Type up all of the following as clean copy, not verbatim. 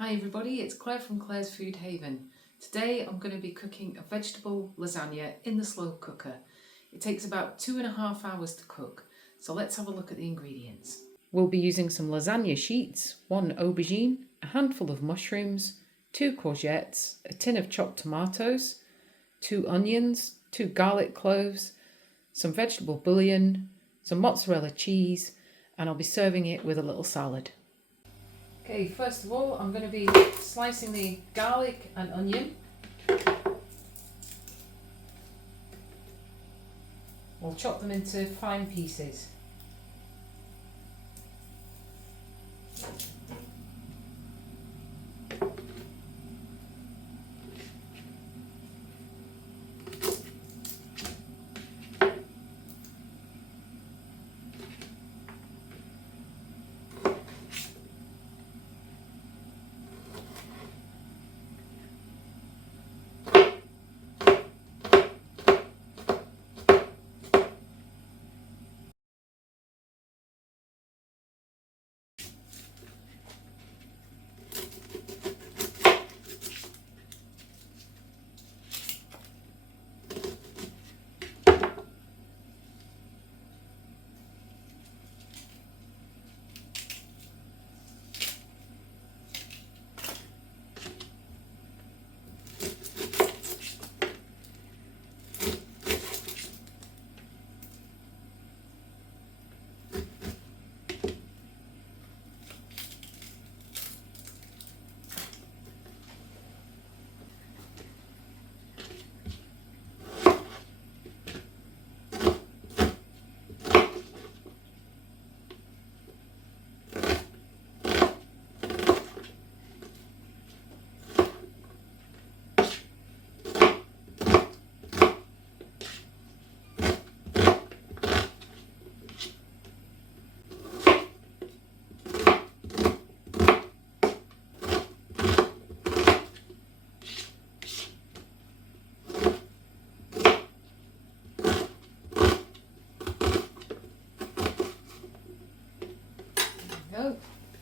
Hi everybody, it's Claire from Claire's Food Haven. Today I'm going to be cooking a vegetable lasagna in the slow cooker. It takes about 2.5 hours to cook, so let's have a look at the ingredients. We'll be using some lasagna sheets, 1 aubergine, a handful of mushrooms, 2 courgettes, a tin of chopped tomatoes, 2 onions, 2 garlic cloves, some vegetable bouillon, some mozzarella cheese, and I'll be serving it with a little salad. Okay, first of all, I'm going to be slicing the garlic and onion. We'll chop them into fine pieces.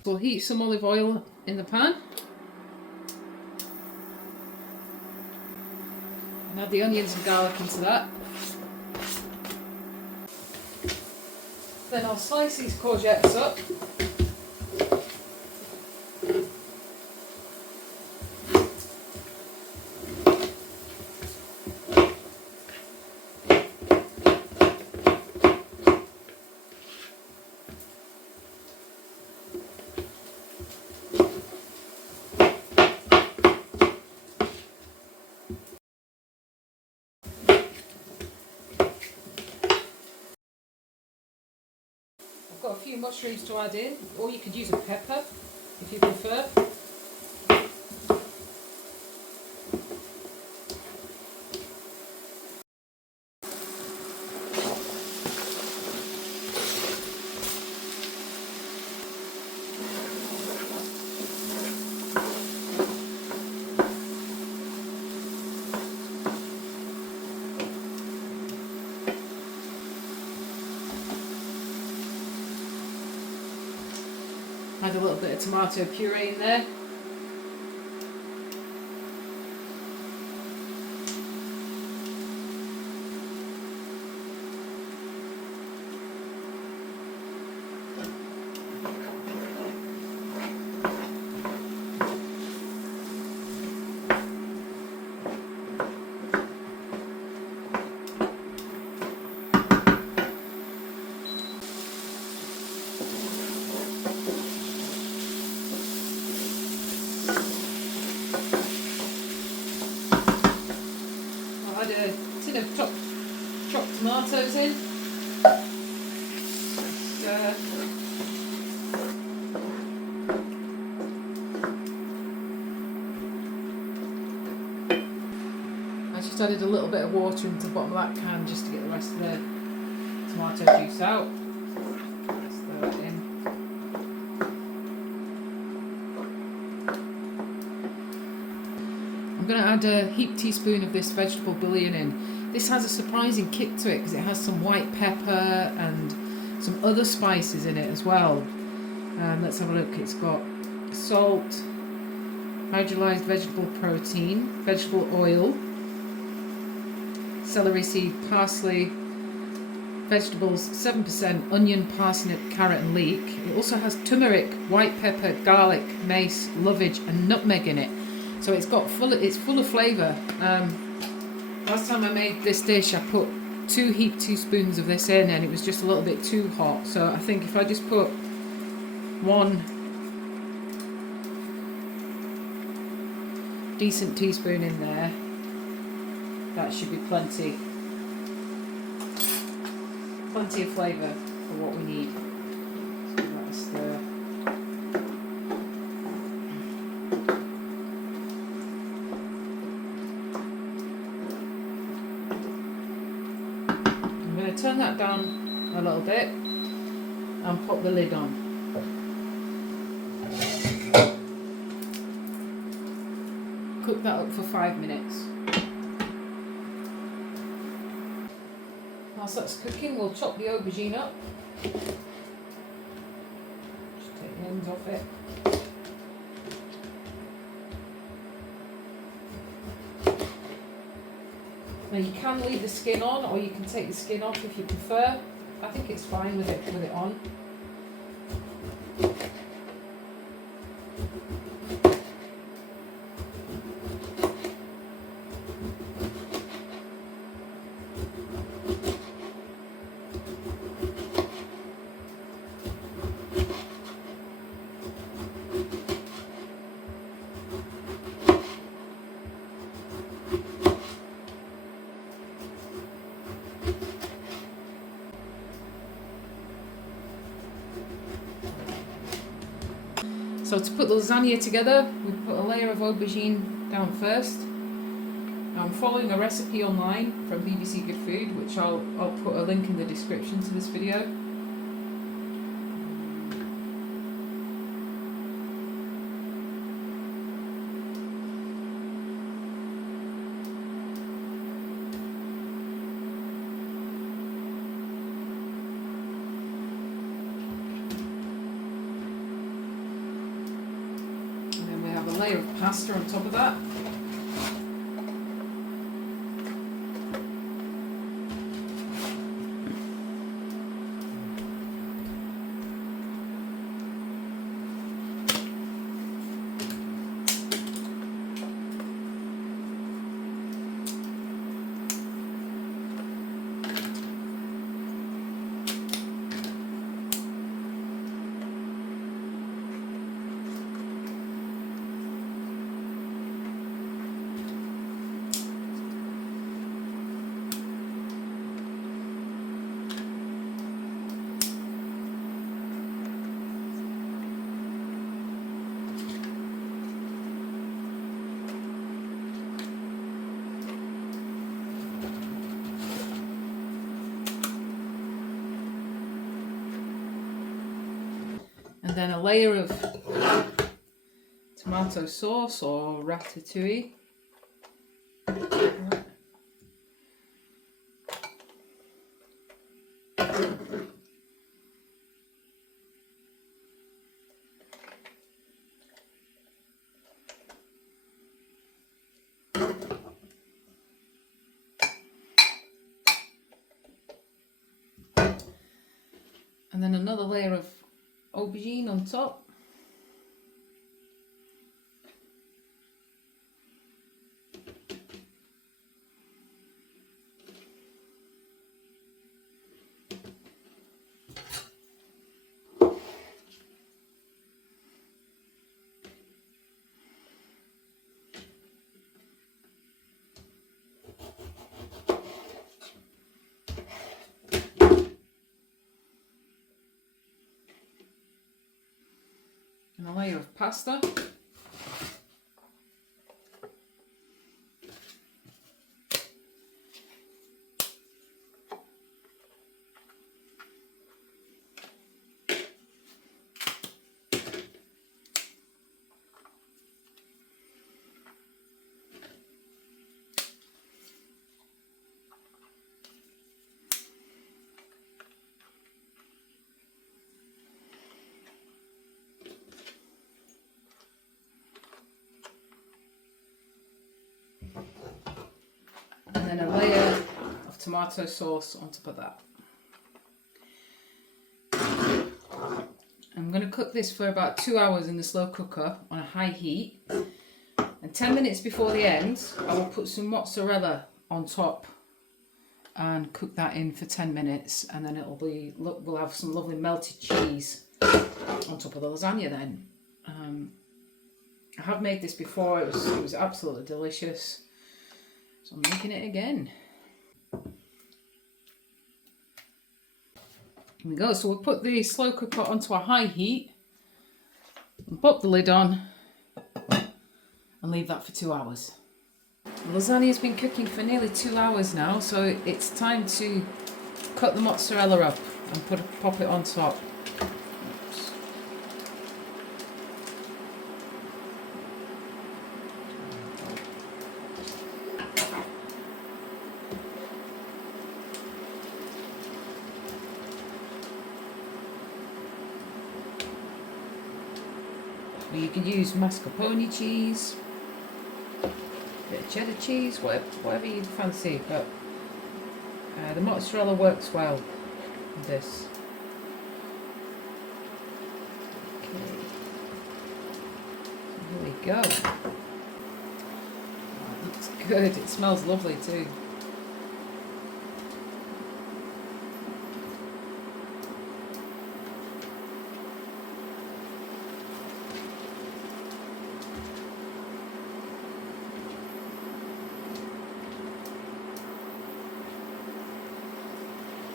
We'll heat some olive oil in the pan and add the onions and garlic into that. Then I'll slice these courgettes up. I've got a few mushrooms to add in, or you could use a pepper if you prefer. Add a little bit of tomato puree in there. Add a tin of chopped tomatoes in. Stir. I just added a little bit of water into the bottom of that can just to get the rest of the tomato juice out. Stir that in. I'm going to add a heaped teaspoon of this vegetable bouillon in. This has a surprising kick to it because it has some white pepper and some other spices in it as well. Let's have a look. It's got salt, hydrolyzed vegetable protein, vegetable oil, celery seed, parsley, vegetables 7%, onion, parsnip, carrot and leek. It also has turmeric, white pepper, garlic, mace, lovage and nutmeg in it. So it's full of flavour. Last time I made this dish I put 2 heaped teaspoons of this in and it was just a little bit too hot. So I think if I just put 1 decent teaspoon in there, that should be plenty of flavour for what we need. So give that a stir. I'm going to turn that down a little bit and put the lid on. Cook that up for 5 minutes. Whilst that's cooking, we'll chop the aubergine up. Just take the ends off it. Now you can leave the skin on, or you can take the skin off if you prefer. I think it's fine with it on. So to put the lasagna together, we put a layer of aubergine down first. I'm following a recipe online from BBC Good Food, which I'll put a link in the description to this video. A layer of pasta on top of that. And then a layer of tomato sauce or ratatouille. And then another layer of aubergine on top. And a layer of pasta. and then a layer of tomato sauce on top of that. I'm going to cook this for about 2 hours in the slow cooker on a high heat, and 10 minutes before the end I will put some mozzarella on top and cook that in for 10 minutes, and then we'll have some lovely melted cheese on top of the lasagna then. I have made this before, it was absolutely delicious, so I'm making it again. Here we go, so we'll put the slow cooker onto a high heat and pop the lid on and leave that for 2 hours. The lasagna has been cooking for nearly 2 hours now, so it's time to cut the mozzarella up and pop it on top. Oops. You can use mascarpone cheese, bit of cheddar cheese, whatever you fancy, but the mozzarella works well with this. Okay, so here we go. Oh, it looks good, it smells lovely too.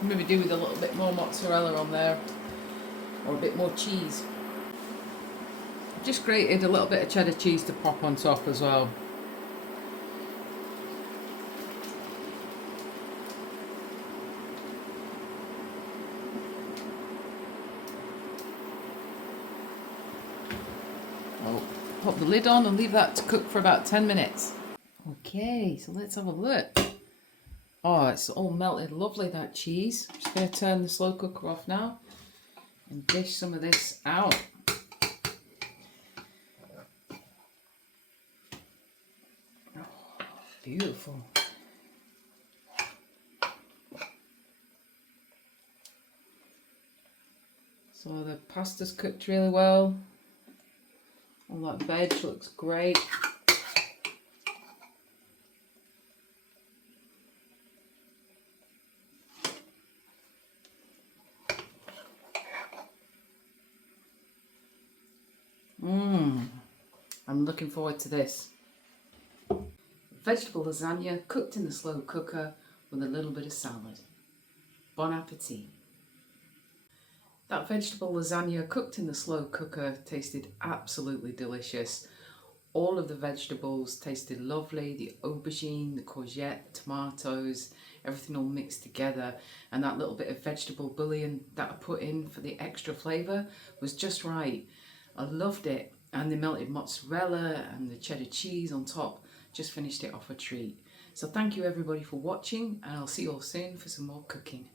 Maybe do with a little bit more mozzarella on there, or a bit more cheese. I've just grated a little bit of cheddar cheese to pop on top as well. I'll pop the lid on and leave that to cook for about 10 minutes. Okay, so let's have a look. Oh, it's all melted lovely, that cheese. I'm just going to turn the slow cooker off now and dish some of this out. Oh, beautiful. So the pasta's cooked really well. All that veg looks great. I'm looking forward to this. Vegetable lasagna cooked in the slow cooker with a little bit of salad. Bon appetit. That vegetable lasagna cooked in the slow cooker tasted absolutely delicious. All of the vegetables tasted lovely, the aubergine, the courgette, the tomatoes, everything all mixed together, and that little bit of vegetable bouillon that I put in for the extra flavour was just right. I loved it, and the melted mozzarella and the cheddar cheese on top just finished it off a treat. So thank you everybody for watching, and I'll see you all soon for some more cooking.